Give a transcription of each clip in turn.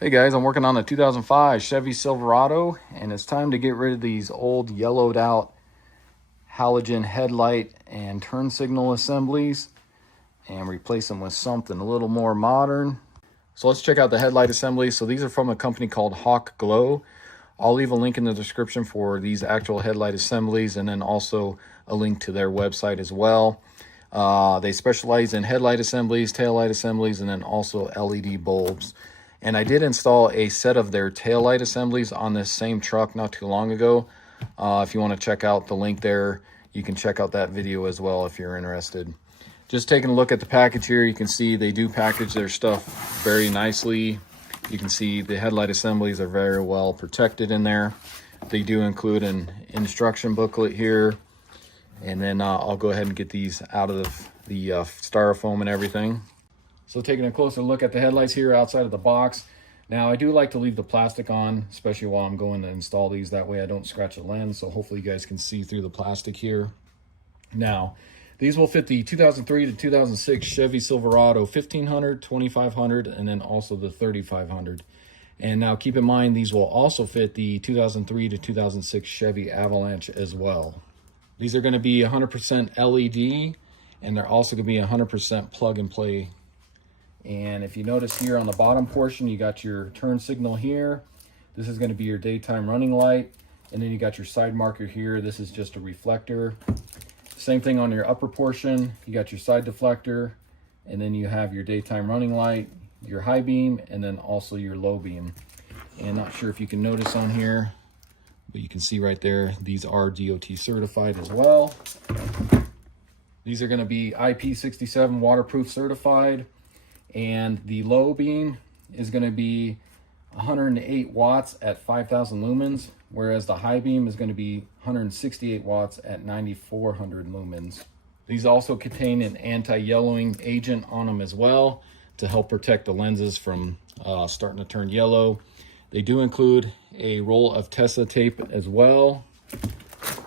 Hey guys, I'm working on a 2005 Chevy Silverado, and it's time to get rid of these old yellowed out halogen headlight and turn signal assemblies and replace them with something a little more modern. So let's check out the headlight assemblies. So these are from a company called Hawkglow. I'll leave a link in the description for these actual headlight assemblies, and then also a link to their website as well. They specialize in headlight assemblies, taillight assemblies, and then also LED bulbs. And I did install a set of their taillight assemblies on this same truck not too long ago. If you want to check out the link there, you can check out that video as well if you're interested. Just taking a look at the package here, you can see they do package their stuff very nicely. You can see the headlight assemblies are very well protected in there. They do include an instruction booklet here. And then I'll go ahead and get these out of the styrofoam and everything. So taking a closer look at the headlights here outside of the box. Now I do like to leave the plastic on, especially while I'm going to install these. That way I don't scratch the lens. So hopefully you guys can see through the plastic here. Now, these will fit the 2003 to 2006 Chevy Silverado 1500, 2500, and then also the 3500. And now keep in mind, these will also fit the 2003 to 2006 Chevy Avalanche as well. These are going to be 100% LED, and they're also going to be 100% plug and play. And if you notice here on the bottom portion, you got your turn signal here. This is going to be your daytime running light. And then you got your side marker here. This is just a reflector. Same thing on your upper portion. You got your side deflector. And then you have your daytime running light, your high beam, and then also your low beam. And not sure if you can notice on here, but you can see right there, these are DOT certified as well. These are going to be IP67 waterproof certified. And the low beam is going to be 108 watts at 5,000 lumens, whereas the high beam is going to be 168 watts at 9,400 lumens. These also contain an anti-yellowing agent on them as well to help protect the lenses from starting to turn yellow. They do include a roll of Tesla tape as well.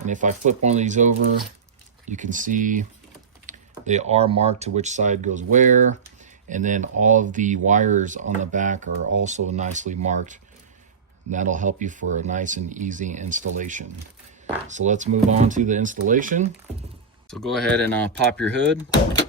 And if I flip one of these over, you can see they are marked to which side goes where. And then all of the wires on the back are also nicely marked. And that'll help you for a nice and easy installation. So let's move on to the installation. So go ahead and pop your hood. And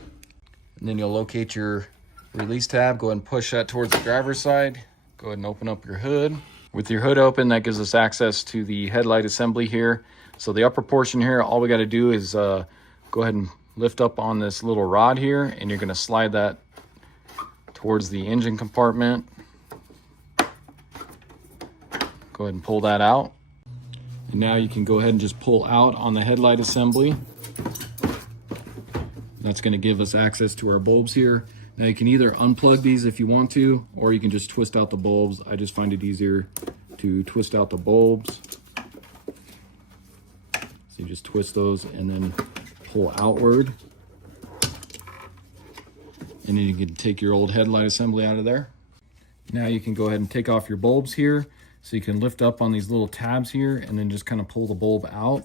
then you'll locate your release tab. Go ahead and push that towards the driver's side. Go ahead and open up your hood. With your hood open, that gives us access to the headlight assembly here. So the upper portion here, all we got to do is go ahead and lift up on this little rod here, and you're going to slide that towards the engine compartment. Go ahead and pull that out. And now you can go ahead and just pull out on the headlight assembly. That's going to give us access to our bulbs here. Now you can either unplug these if you want to, or you can just twist out the bulbs. I just find it easier to twist out the bulbs. So you just twist those and then pull outward. And then you can take your old headlight assembly out of there. Now you can go ahead and take off your bulbs here. So you can lift up on these little tabs here and then just kind of pull the bulb out.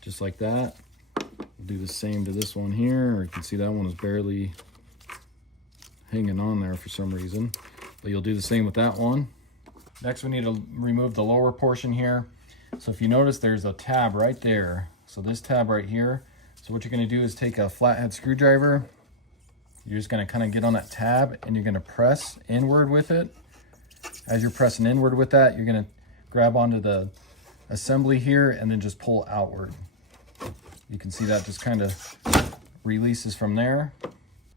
Just like that. We'll do the same to this one here. Or you can see that one is barely hanging on there for some reason. But you'll do the same with that one. Next we need to remove the lower portion here. So if you notice, there's a tab right there. So this tab right here. So what you're going to do is take a flathead screwdriver. You're just going to kind of get on that tab and you're going to press inward with it. As you're pressing inward with that, you're going to grab onto the assembly here and then just pull outward. You can see that just kind of releases from there.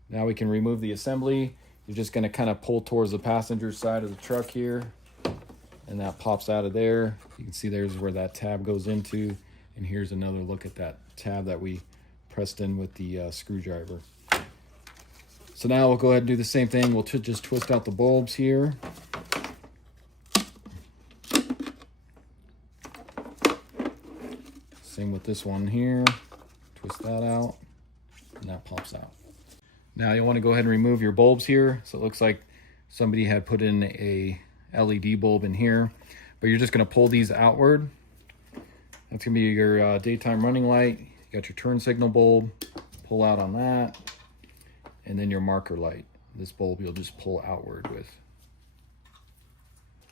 Now we can remove the assembly. You're just going to kind of pull towards the passenger side of the truck here, and that pops out of there. You can see there's where that tab goes into, and here's another look at that tab that we pressed in with the screwdriver. So now we'll go ahead and do the same thing. We'll just twist out the bulbs here. Same with this one here. Twist that out, and that pops out. Now you want to go ahead and remove your bulbs here. So it looks like somebody had put in a LED bulb in here, but you're just going to pull these outward. That's going to be your daytime running light. You got your turn signal bulb, pull out on that, and then your marker light. this bulb you'll just pull outward with.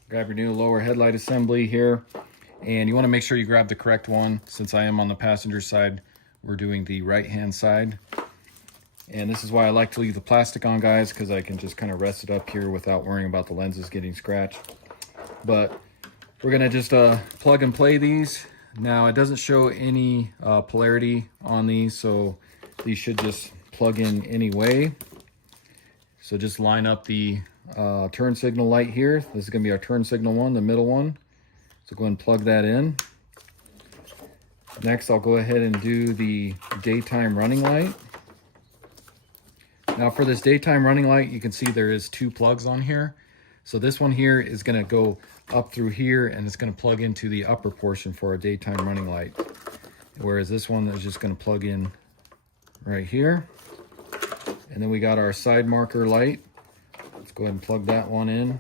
Grab your new lower headlight assembly here, and you want to make sure you grab the correct one. Since I am on the passenger side, we're doing the right hand side. And this is why I like to leave the plastic on, guys, because I can just kind of rest it up here without worrying about the lenses getting scratched. But we're gonna just plug and play these. Now it doesn't show any polarity on these, so these should just plug in anyway. So just line up the turn signal light here. This is gonna be our turn signal one, the middle one. So go ahead and plug that in. Next, I'll go ahead and do the daytime running light. Now for this daytime running light, you can see there is 2 plugs on here. So this one here is gonna go up through here, and it's gonna plug into the upper portion for our daytime running light. Whereas this one is just gonna plug in right here. And then we got our side marker light. Let's go ahead and plug that one in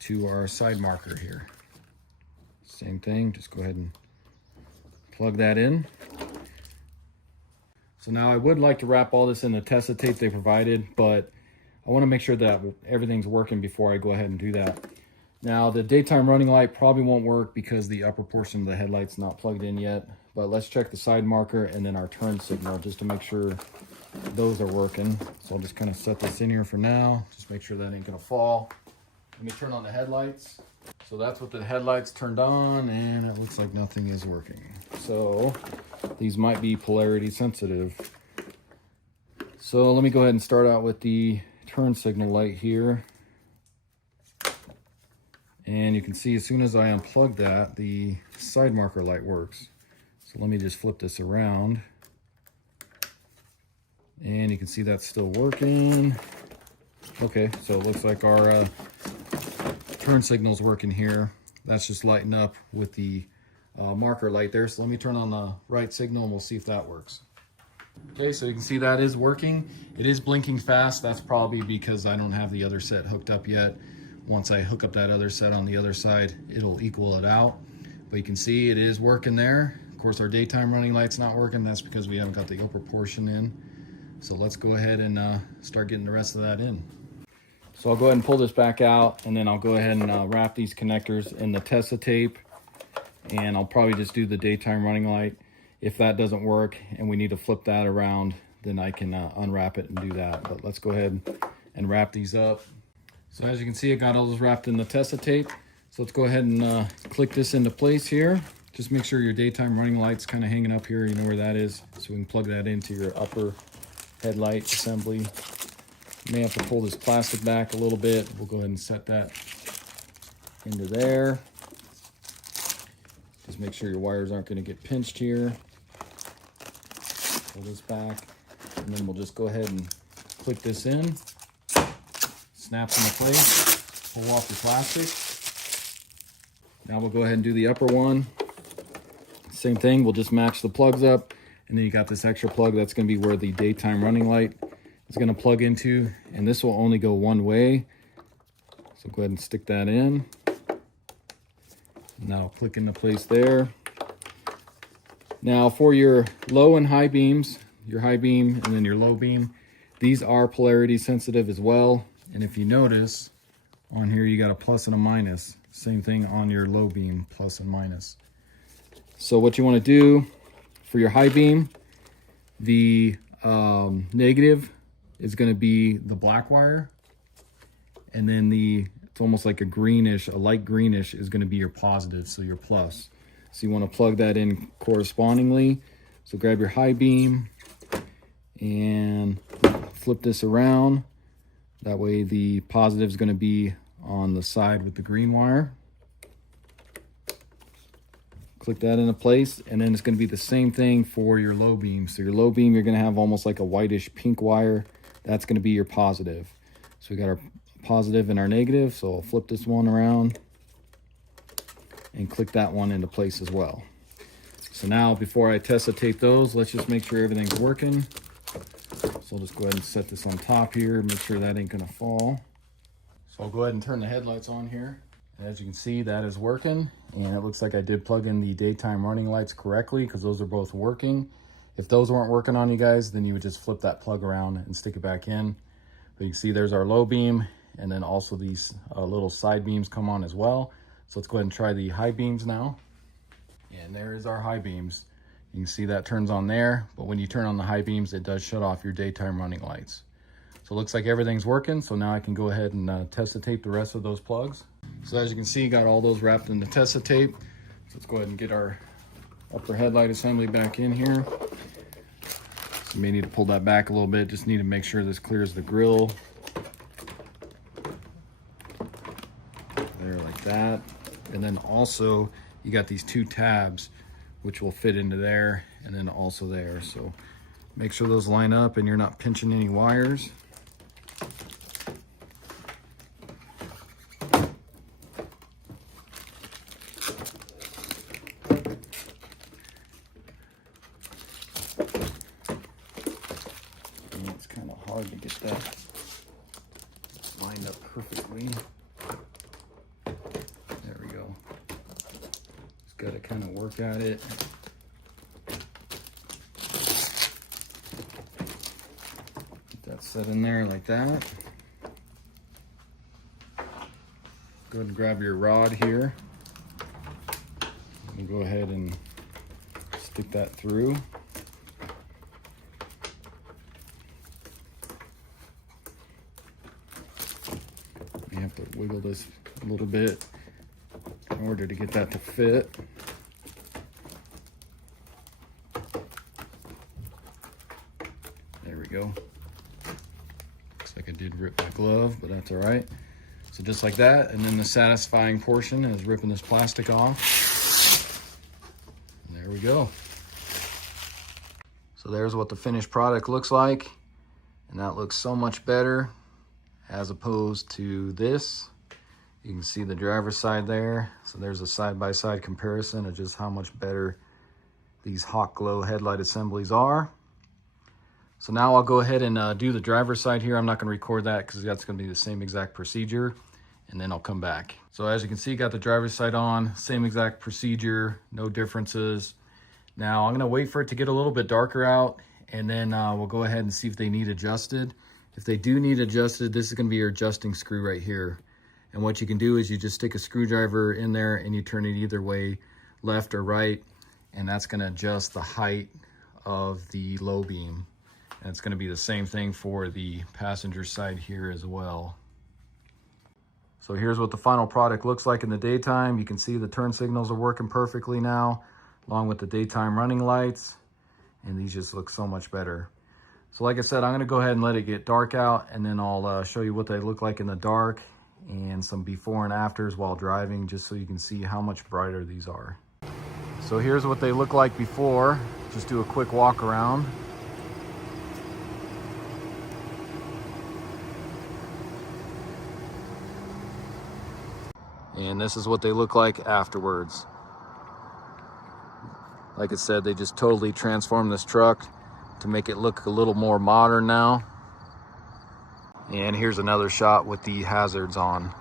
to our side marker here. Same thing, just go ahead and plug that in. So now I would like to wrap all this in the Tessa tape they provided, but I want to make sure that everything's working before I go ahead and do that. Now the daytime running light probably won't work because the upper portion of the headlight's not plugged in yet, but let's check the side marker and then our turn signal just to make sure those are working. So I'll just kind of set this in here for now. Just make sure that ain't gonna fall. Let me turn on the headlights. So that's what the headlights turned on, and it looks like nothing is working. So these might be polarity sensitive. So let me go ahead and start out with the turn signal light here. And you can see as soon as I unplug that, the side marker light works. So let me just flip this around. And you can see that's still working. Okay, so it looks like our turn signal's working here. That's just lighting up with the marker light there. So let me turn on the right signal and we'll see if that works. Okay, so you can see that is working. It is blinking fast. That's probably because I don't have the other set hooked up yet. Once I hook up that other set on the other side, it'll equal it out. But you can see it is working there. Of course, our daytime running light's not working. That's because we haven't got the upper portion in. So let's go ahead and start getting the rest of that in. So I'll go ahead and pull this back out, and then I'll go ahead and wrap these connectors in the Tessa tape. And I'll probably just do the daytime running light. If that doesn't work and we need to flip that around, then I can unwrap it and do that. But let's go ahead and wrap these up. So as you can see, I got all those wrapped in the Tessa tape. So let's go ahead and click this into place here. Just make sure your daytime running light's kind of hanging up here. You know where that is. So we can plug that into your upper headlight assembly. You may have to pull this plastic back a little bit. We'll go ahead and set that into there. Just make sure your wires aren't going to get pinched here. Pull this back, and then we'll just go ahead and click this in. Snaps into place. Pull off the plastic. Now we'll go ahead and do the upper one. Same thing, we'll just match the plugs up, and then you got this extra plug that's going to be where the daytime running light is going to plug into, and this will only go one way. So go ahead and stick that in. Now click into place there. Now for your low and high beams, your high beam and then your low beam, these are polarity sensitive as well. And if you notice on here, you got a plus and a minus. Same thing on your low beam, plus and minus. So what you want to do for your high beam, the negative is going to be the black wire, and then it's almost like a greenish, a light greenish is going to be your positive, so your plus. So you want to plug that in correspondingly. So grab your high beam and flip this around. That way the positive is going to be on the side with the green wire. Click that into place, and then it's going to be the same thing for your low beam. So your low beam, you're going to have almost like a whitish pink wire. That's going to be your positive. So we got our positive and our negative. So I'll flip this one around and click that one into place as well. So now before I Tessa tape those, let's just make sure everything's working. So I'll just go ahead and set this on top here, make sure that ain't going to fall. So I'll go ahead and turn the headlights on here. And as you can see, that is working. And it looks like I did plug in the daytime running lights correctly because those are both working. If those weren't working on you guys, then you would just flip that plug around and stick it back in. So you can see there's our low beam, and then also these little side beams come on as well. So let's go ahead and try the high beams now. And there is our high beams. You can see that turns on there, but when you turn on the high beams, it does shut off your daytime running lights. So it looks like everything's working. So now I can go ahead and test tape the rest of those plugs. So as you can see, got all those wrapped in the test tape. So let's go ahead and get our upper headlight assembly back in here. So you may need to pull that back a little bit. Just need to make sure this clears the grill. There, like that. And then also you got these two tabs which will fit into there and then also there. So make sure those line up and you're not pinching any wires. And it's kind of hard to get that lined up perfectly. There we go. Just got to kind of work at it. Get that set in there like that. Go ahead and grab your rod here. And go ahead and stick that through. You have to wiggle this a little bit in order to get that to fit. There we go. Looks like I did rip my glove, but that's all right. So just like that, and then the satisfying portion is ripping this plastic off. And there we go. So there's what the finished product looks like, and that looks so much better as opposed to this. You can see the driver's side there. So there's a side-by-side comparison of just how much better these Hawkglow headlight assemblies are. So now I'll go ahead and do the driver's side here. I'm not gonna record that because that's gonna be the same exact procedure, and then I'll come back. So as you can see, got the driver's side on, same exact procedure, no differences. Now I'm gonna wait for it to get a little bit darker out, and then we'll go ahead and see if they need adjusted. If they do need adjusted, this is gonna be your adjusting screw right here. And what you can do is you just stick a screwdriver in there and you turn it either way, left or right, and that's gonna adjust the height of the low beam. And it's gonna be the same thing for the passenger side here as well. So here's what the final product looks like in the daytime. You can see the turn signals are working perfectly now, along with the daytime running lights, and these just look so much better. So like I said, I'm gonna go ahead and let it get dark out, and then I'll show you what they look like in the dark and some before and afters while driving, just so you can see how much brighter these are. So here's what they look like before. Just do a quick walk around. And this is what they look like afterwards. Like I said, they just totally transformed this truck to make it look a little more modern now. And here's another shot with the hazards on,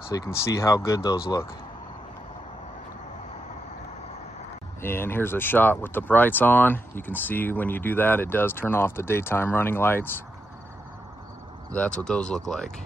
so you can see how good those look. And here's a shot with the brights on. You can see when you do that, it does turn off the daytime running lights. That's what those look like.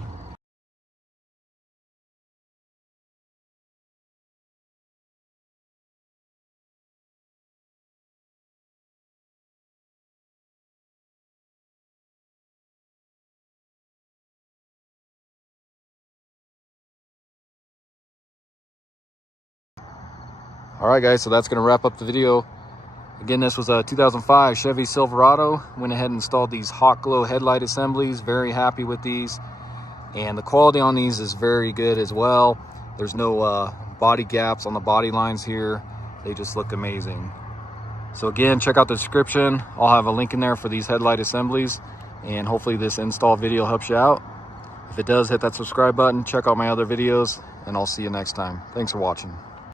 All right, guys, so that's gonna wrap up the video. Again, this was a 2005 Chevy Silverado. Went ahead and installed these Hawkglow headlight assemblies. Very happy with these. And the quality on these is very good as well. There's no body gaps on the body lines here. They just look amazing. So again, check out the description. I'll have a link in there for these headlight assemblies. And hopefully this install video helps you out. If it does, hit that subscribe button. Check out my other videos, and I'll see you next time. Thanks for watching.